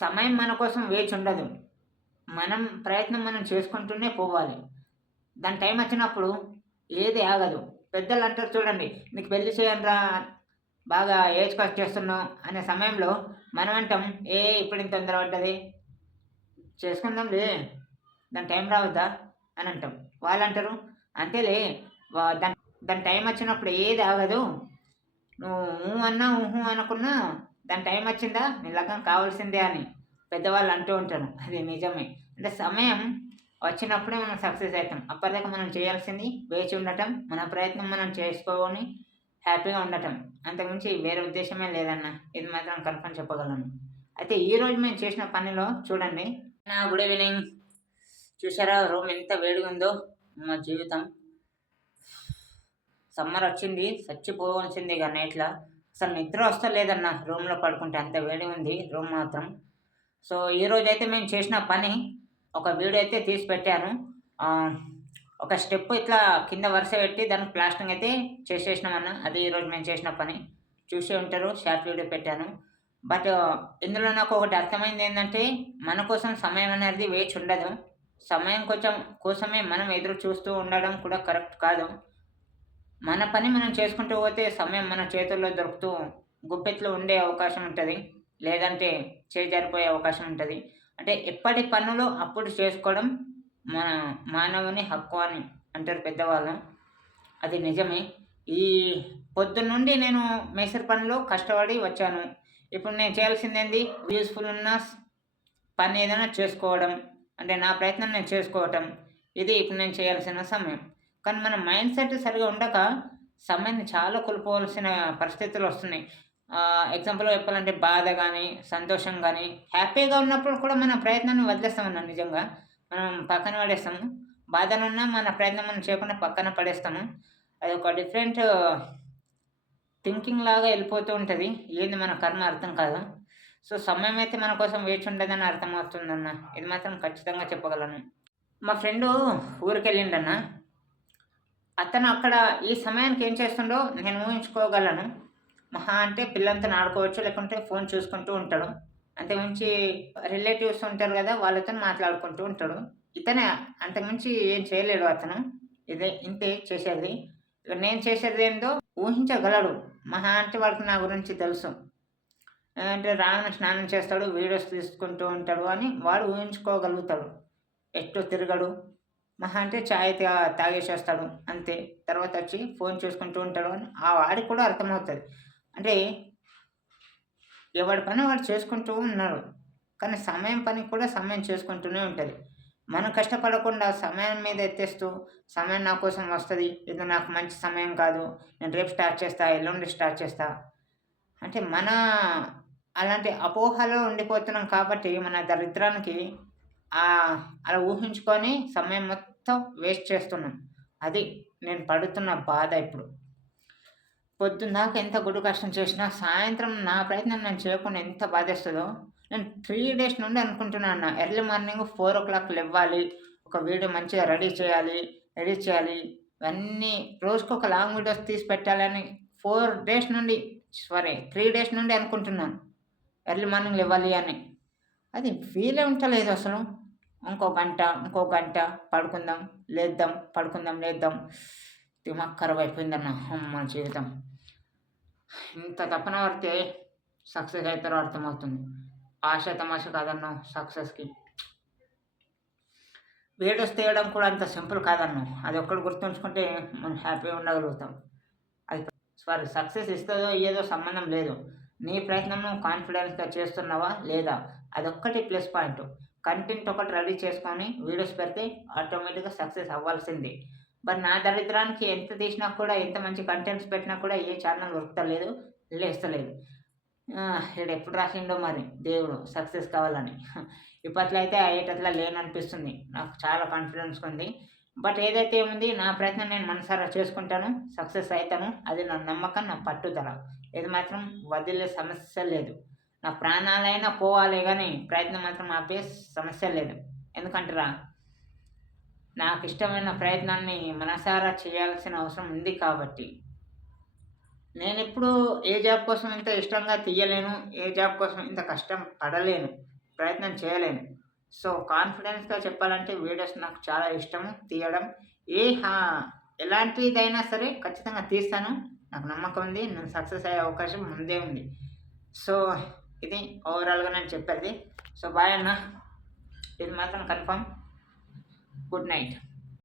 సమయం మన కోసం వేచి ఉండదు మనం ప్రయత్నం మనం చేసుకుంటూనే పోవాలి. దాని టైం వచ్చినప్పుడు ఏది ఆగదు. పెద్దలు అంటారు చూడండి నీకు పెళ్ళి చేయండిరా బాగా ఏజ్ కాస్ట్ చేస్తున్నావు అనే సమయంలో మనం అంటాం ఏ ఇప్పుడు ఇంత తొందర పడ్డది? చేసుకుందాంలే దాని టైం రావద్దా? అని అంటాం. వాళ్ళు అంటారు అంతేలే వా- దాని దాని టైం వచ్చినప్పుడు ఏది ఆగదు? నువ్వు అన్నా ఊహు అనుకున్నా దాని టైం వచ్చిందా? నీ లగ్నం కావాల్సిందే అని పెద్దవాళ్ళు అంటూ ఉంటారు. అది నిజమే. అంటే సమయం వచ్చినప్పుడే మనం సక్సెస్ అవుతాం. అప్పటిదాకా మనం చేయాల్సింది వేచి ఉండటం మన ప్రయత్నం మనం చేసుకోని హ్యాపీగా ఉండటం. అంతకుమించి వేరే ఉద్దేశమే లేదన్న. ఇది మాత్రం కన్ఫర్మ్ చెప్పగలను. అయితే ఈ రోజు మేము చేసిన పనిలో చూడండి. నా గుడ్ ఈవినింగ్. చూసారా రూమ్ ఎంత వేడిగా ఉందో. మా జీవితం. సమ్మర్ వచ్చింది. చచ్చిపోవాల్సింది ఇక నైట్లో. అసలు నిద్ర వస్తలేదన్న. రూమ్లో పడుకుంటే అంత వేడి ఉంది రూమ్ మాత్రం. సో ఈరోజు అయితే మేము చేసిన పని ఒక వీడియో అయితే తీసి పెట్టాను. ఒక స్టెప్ ఇట్లా కింద వరుస పెట్టి దానికి ప్లాస్టింగ్ అయితే చేసేసినామన్న అది ఈరోజు మేము చేసిన పని. చూసే ఉంటారు షార్ట్ వీడియో పెట్టాను. బట్ ఇందులో నాకు ఒకటి అర్థమైంది ఏంటంటే మన కోసం సమయం అనేది వేచి ఉండదు. సమయం కొంచెం కోసమే మనం ఎదురు చూస్తూ ఉండడం కూడా కరెక్ట్ కాదు. మన పని మనం చేసుకుంటూ పోతే సమయం మన చేతుల్లో దొరుకుతూ గుప్పెట్లో ఉండే అవకాశం ఉంటుంది. లేదంటే చేజారిపోయే అవకాశం ఉంటుంది. అంటే ఎప్పటి పనులు అప్పుడు చేసుకోవడం మన మానవుని హక్కు అని అంటారు పెద్దవాళ్ళు. అది నిజమే. ఈ పొద్దున్న నుండి నేను మేసర్ పనిలో కష్టపడి వచ్చాను. ఇప్పుడు నేను చేయాల్సింది ఏంది యూస్ఫుల్ ఉన్న పని ఏదైనా చేసుకోవడం. అంటే నా ప్రయత్నం నేను చేసుకోవటం. ఇది ఇప్పుడు నేను చేయాల్సిన సమయం. కానీ మన మైండ్ సెట్ సరిగా ఉండక సమయాన్ని చాలా కోల్పోవలసిన పరిస్థితులు వస్తున్నాయి. ఎగ్జాంపుల్ చెప్పాలంటే బాధ కానీ సంతోషం కానీ హ్యాపీగా ఉన్నప్పుడు కూడా మన ప్రయత్నాన్ని వదిలేస్తామన్నా నిజంగా. మనం పక్కన పడేస్తాము. బాధనున్నా మన ప్రయత్నం మనం చేయకుండా పక్కన పడేస్తాము. అది ఒక డిఫరెంట్ థింకింగ్ లాగా వెళ్ళిపోతూ ఉంటుంది. ఏంది మన కర్మ అర్థం కాదు? సో సమయం అయితే మన కోసం వేచి ఉండదని అర్థమవుతుందన్న. ఇది మాత్రం ఖచ్చితంగా చెప్పగలను. మా ఫ్రెండు ఊరికెళ్ళిండన్న. అతను అక్కడ ఈ సమయానికి ఏం చేస్తుండో నేను ఊహించుకోగలను. మహా అంటే పిల్లలతో ఆడుకోవచ్చు లేకుంటే ఫోన్ చూసుకుంటూ ఉంటాడు. అంతకుమించి రిలేటివ్స్ ఉంటారు కదా వాళ్ళతో మాట్లాడుకుంటూ ఉంటాడు. ఇతనే అంతకుమించి ఏం చేయలేడు అతను. ఇదే ఇంతే చేసేది. నేను చేసేది ఏందో ఊహించగలడు. మహా అంటే వాడికి నా గురించి తెలుసు. అంటే రావణ స్నానం చేస్తాడు వీడియోస్ తీసుకుంటూ ఉంటాడు అని వాడు ఊహించుకోగలుగుతాడు. ఎటు తిరగడు మహా అంటే ఛాయ్ తాగేసేస్తాడు. అంతే. తర్వాత వచ్చి ఫోన్ చూసుకుంటూ ఉంటాడు అని ఆ వాడికి కూడా అర్థమవుతుంది. అంటే ఎవడి పని వాడు చేసుకుంటూ ఉన్నారు. కానీ సమయం పని కూడా సమయం చేసుకుంటూనే ఉంటుంది. మనం కష్టపడకుండా సమయం మీద ఎత్తేస్తూ సమయం నా కోసం వస్తుంది. ఇది నాకు మంచి సమయం కాదు. నేను రేపు స్టార్ట్ చేస్తా ఎల్లుండి స్టార్ట్ చేస్తా. అంటే మన అలాంటి అపోహలో ఉండిపోతున్నాం కాబట్టి మన దరిద్రానికి అలా ఊహించుకొని సమయం మొత్తం మొత్తం వేస్ట్ చేస్తున్నాం అది నేను పడుతున్న బాధ ఇప్పుడు. పొద్దున్నాక ఎంత గుడి కష్టం చేసినా సాయంత్రం నా ప్రయత్నం నేను చేయకుండా ఎంత బాధేస్తుందో నేను త్రీ డేస్ నుండి అనుకుంటున్నాను early morning four o'clock ఇవ్వాలి ఒక వీడియో మంచిగా రెడీ చేయాలి ఎడిట్ చేయాలి. ఇవన్నీ రోజుకు ఒక లాంగ్ వీడియోస్ తీసి పెట్టాలని ఫోర్ డేస్ నుండి సారీ త్రీ డేస్ నుండి అనుకుంటున్నాను. ఎర్లీ మార్నింగ్ లేవాలి అని. అది వీలే ఉంటలేదు అసలు. ఇంకో గంట ఇంకో గంట పడుకుందాం లేద్దాం పడుకుందాం లేద్దాం. దిమాగ్ ఖరాబ్ అయిపోయిందన్న మన జీవితం. ఇంత తప్పన పడితే సక్సెస్ అవుతారో అర్థమవుతుంది. ఆశ తమాష కాదన్న సక్సెస్కి. వీడియోస్ తీయడం కూడా అంత సింపుల్ కాదన్న. అది ఒక్కటి గుర్తుంచుకుంటే మనం హ్యాపీగా ఉండగలుగుతాం. అది సారీ సక్సెస్ ఇస్తుందో ఏదో సంబంధం లేదు. నీ ప్రయత్నం కాన్ఫిడెన్స్గా చేస్తున్నావా లేదా? అదొక్కటి ప్లస్ పాయింట్. కంటెంట్ ఒకటి రెడీ చేసుకొని వీడియోస్ పెడితే ఆటోమేటిక్గా సక్సెస్ అవ్వాల్సిందే. బట్ నా దరిద్రానికి ఎంత తీసినా కూడా ఎంత మంచి కంటెంట్స్ పెట్టినా కూడా ఏ ఛానల్ దొరుకుతలేదు లేస్తలేదు. ఇక్కడ ఎప్పుడు రాసిండో మరి? దేవుడు సక్సెస్ కావాలని. ఇప్పట్లో అయితే అయ్యేటట్లా లేననిపిస్తుంది. నాకు చాలా కాన్ఫిడెన్స్ ఉంది. బట్ ఏదైతే ఏముంది నా ప్రయత్నం నేను మనసారా చేసుకుంటాను సక్సెస్ అవుతాను అది నా నమ్మకం నా పట్టుదల. ఇది మాత్రం వదిలే సమస్య లేదు. నా ప్రాణాలైనా పోవాలి కానీ ప్రయత్నం మాత్రం ఆపే సమస్య లేదు. ఎందుకంటారా? నాకు ఇష్టమైన ప్రయత్నాన్ని మనసారా చేయాల్సిన అవసరం ఉంది కాబట్టి. నేను ఎప్పుడు ఏ జాబ్ కోసం ఇంత ఇష్టంగా తీయలేను ఏ జాబ్ కోసం ఇంత కష్టం పడలేను ప్రయత్నం చేయలేను. సో కాన్ఫిడెన్స్గా చెప్పాలంటే వీడియోస్ నాకు చాలా ఇష్టం తీయడం. ఏ ఎలాంటిదైనా సరే ఖచ్చితంగా తీస్తాను. నాకు నమ్మకం ఉంది నేను సక్సెస్ అయ్యే అవకాశం ముందే ఉంది. సో ఇది ఓవరాల్గా నేను చెప్పేది. సో బాయ్ అన్న. ఇది మాత్రం కన్ఫర్మ్ గుడ్ నైట్